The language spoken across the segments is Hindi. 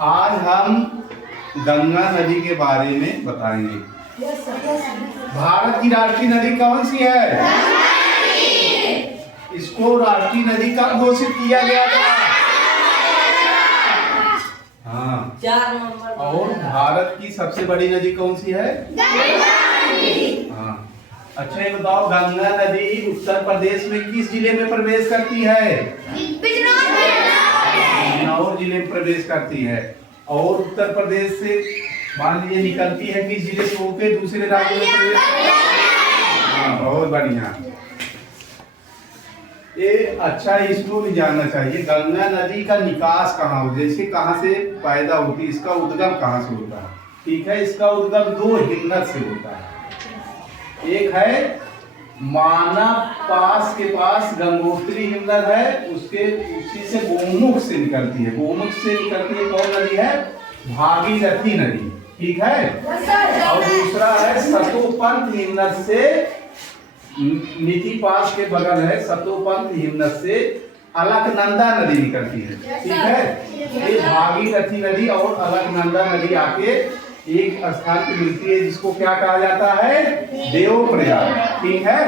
आज हम गंगा नदी के बारे में बताएंगे। भारत की राष्ट्रीय नदी कौन सी है? इसको राष्ट्रीय नदी कब घोषित किया गया था? हाँ। 4 नवंबर। और भारत की सबसे बड़ी नदी कौन सी है? हाँ। अच्छा ये बताओ, गंगा नदी उत्तर प्रदेश में किस जिले में प्रवेश करती है? बिजनौर जिले में प्रवेश करती है। और उत्तर प्रदेश से मान लीजिए निकलती है किस जिले से होके दूसरे राज्य में प्रवेश? हाँ, बहुत बढ़िया। ये अच्छा इसको भी जानना चाहिए, गंगा नदी का निकास कहाँ हो, जैसे कहाँ से पैदा होती है, इसका उद्गम कहाँ से होता है? ठीक है, इसका उद्गम 2 हिन्नत से होता है। एक है माना पास के पास गंगोत्री हिन्नत है, उसी से गोमुख से निकलती है। गोमुख से निकलती है कौन नदी है? भागीरथी नदी। ठीक है। और दूसरा है सतोपंत हिन्नत से, नीति पास के बगल है, सतोपंत हिन्नत से अलकनंदा नदी निकलती है। ठीक है। ये भागीरथी नदी और अलकनंदा नदी आके एक स्थान पे मिलती है, जिसको क्या कहा जाता है? देवप्रयाग। ठीक है।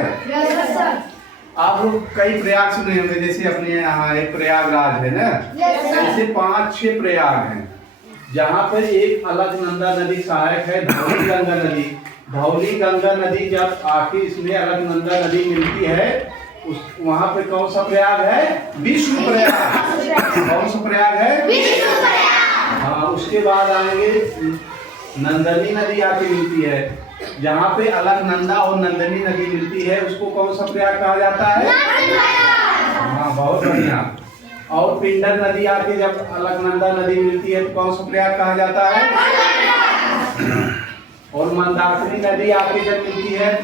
आप लोग कई प्रयाग सुने होंगे, जैसे अपने यहाँ एक प्रयागराज है ना, ऐसे 5-6 प्रयाग हैं, जहाँ पर एक अलकनंदा नदी सहायक है, धौली गंगा नदी। धौली गंगा नदी जब आके इसमें अलकनंदा नदी मिलती है, उस वहाँ पे कौन सा प्रयाग है? विष्णु प्रयाग। कौन सा प्रयाग है? विष्णु प्रयाग। हाँ, उसके बाद आएंगे नंदनी नदी आके मिलती है, जहाँ पे अलकनंदा और नंदनी नदी मिलती है, उसको कौन सा प्रयाग कहा जाता है? हाँ, बहुत बढ़िया। और पिंडर नदी आके जब अलकनंदा नदी मिलती है, तो कौन सा प्रयाग कहा जाता है? और मंदाकिनी नदी आके जब मिलती है,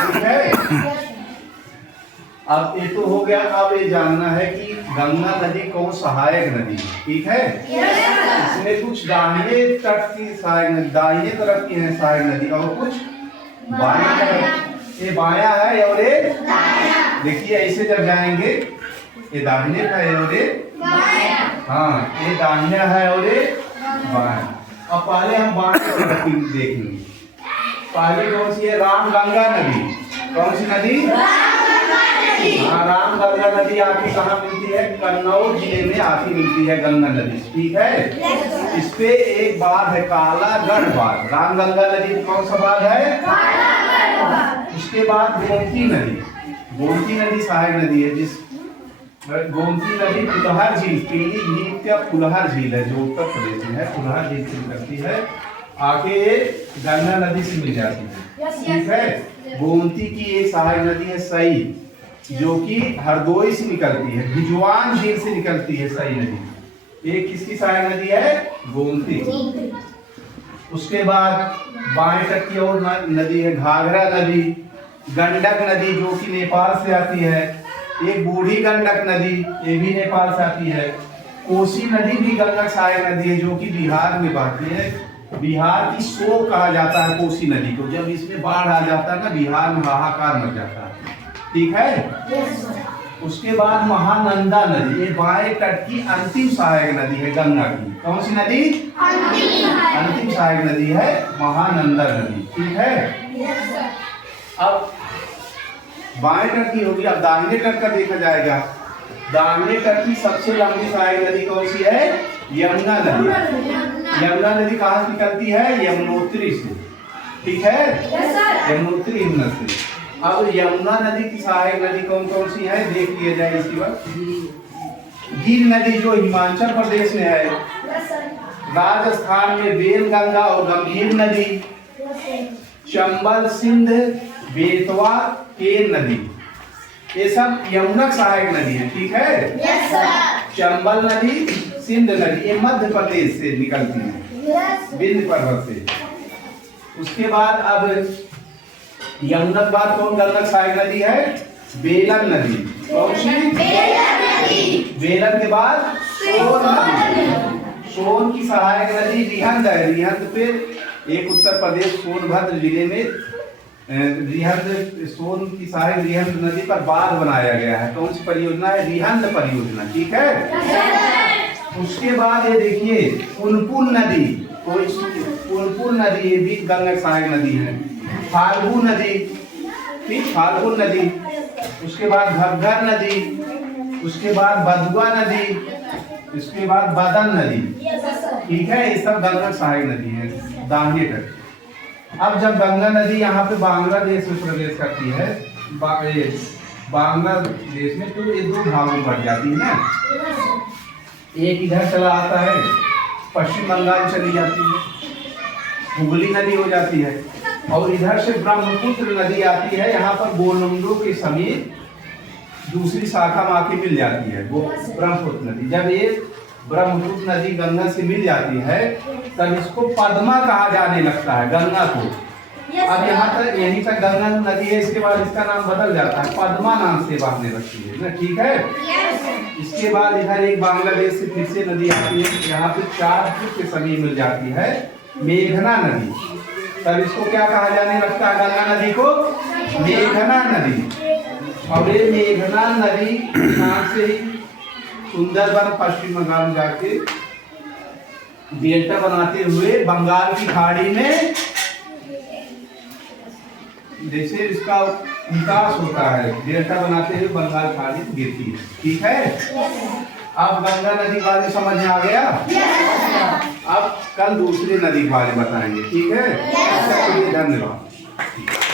ठीक है। अब ये तो हो गया। अब ये जानना है कि गंगा नदी कौन सहायक नदी है। ठीक है। इसमें कुछ दाहिने तट की सहायक नदी, दाहिने तरफ की है सहायक नदी, और कुछ बाएं तरफ। ये बायां है और ये देखिए, ऐसे जब जाएंगे, ये दाहिने का है और ये हाँ, ये दाहिना है और ये बायां। अब पहले हम बाएं तरफ की देखेंगे। पहले कौन सी है? रामगंगा नदी। कौन सी नदी? हाँ, रामगंगा नदी आके कहाँ मिलती है? कन्नौज जिले में आके मिलती है गंगा नदी। ठीक है। इस पे एक बांध है, कालागढ़ बांध। रामगंगा नदी कौन सा बांध है? उसके बाद गोमती नदी। गोमती नदी सहायक नदी है, जिस गोमती नदी फुलहर झील, पीली झील का फुलहर झील है, जो उत्तर प्रदेश में है, फुलहर झील से निकलती है, आके गंगा नदी से मिल जाती है। ठीक है। गोमती की एक सहायक नदी है सई, जो कि हरदोई से निकलती है, भिजवान झील से निकलती है सई नदी। ये किसकी सहायक नदी है? गोमती। उसके बाद बाएं तट की और नदी है घाघरा नदी, गंडक नदी जो कि नेपाल से आती है, एक बूढ़ी गंडक नदी, ये भी नेपाल से आती है। कोसी नदी भी गंगा सहायक नदी है, जो कि बिहार में बहती है। बिहार की शोक कहा जाता है कोसी नदी को। जब इसमें बाढ़ आ जाता है ना, बिहार में हाहाकार मच जाता है। ठीक है। उसके बाद महानंदा नदी, ये बाएं तट की अंतिम सहायक नदी है गंगा की। कौन सी नदी? अंतिम सहायक नदी है महानंदा नदी। ठीक है। अब बाएं तट की होगी, अब दाहिने तट का देखा जाएगा। दाहिने तट की सबसे लंबी सहायक नदी कौन सी है? यमुना नदी। यमुना नदी कहाँ से निकलती है? यमुनोत्री से। ठीक है। यमुनोत्री हिन्नत से। अब यमुना नदी की सहायक नदी कौन कौन सी है देख लिया जाए इसी वक्त। गिर नदी जो हिमाचल प्रदेश में है, राजस्थान में वेलगंगा और गंभीर नदी, चंबल सिंध बेतवा केन नदी, ये सब यमुना सहायक नदी है। ठीक है। चंबल नदी, सिंध नदी, ये मध्य प्रदेश से निकलती है, विंध्य पर्वत से। उसके बाद अब यमुना के बाद कौन गंगा सहायक नदी है? बेलन नदी। कौन सी? बेलन के बाद सोन नदी। सोन की सहायक नदी रिहंद है। रिहंद पे एक उत्तर प्रदेश सोनभद्र जिले में रिहंद, सोन की सहायक रिहंद नदी पर बांध बनाया गया है। कौन सी परियोजना है? रिहंद परियोजना। ठीक है। उसके बाद ये देखिए पुनपुन नदी, तो पुनपुन नदी ये भी गंगा सहायक नदी है। फाल्गु नदी, ठीक, फाल्गु नदी। उसके बाद घग्गर नदी, उसके बाद बदुआ नदी, इसके बाद बदन नदी, ठीक है। ये सब गंगा सहायक नदी है दाहिने तट। अब जब गंगा नदी यहाँ पे बांग्लादेश में प्रवेश करती है, बांग्लादेश में, तो ये दो भागों में बढ़ जाती है ना। एक इधर चला आता है, पश्चिम बंगाल चली जाती है, हुगली नदी हो जाती है, और इधर से ब्रह्मपुत्र नदी आती है। यहाँ पर बोलंडो के समीप दूसरी शाखा वहां की मिल जाती है, वो ब्रह्मपुत्र नदी। जब ये ब्रह्मपुत्र नदी गंगा से मिल जाती है, तब इसको पद्मा कहा जाने लगता है, गंगा को। अब यहाँ तक, यहीं तक गंगा नदी है, इसके बाद इसका नाम बदल जाता है, पद्मा नाम से बहने लगती है ना, ठीक है। इसके बाद इधर एक बांग्लादेश से फिर से नदी आती है, यहाँ पे 4 फुट के समीप मिल जाती है, मेघना नदी। तब इसको क्या कहा जाने लगता है, गंगा नदी को मेघना नदी। और ये मेघना नदी यहाँ से ही सुंदरबन पश्चिम बंगाल में जाके डेल्टा बनाते हुए बंगाल की खाड़ी में जैसे इसका विकास होता है, डेल्टा बनाते हुए बंगाल खाड़ी में गिरती है, ठीक है। अब गंगा नदी के बारे में समझ में आ गया। अब कल दूसरी नदी के बारे में बताएंगे, ठीक है। धन्यवाद।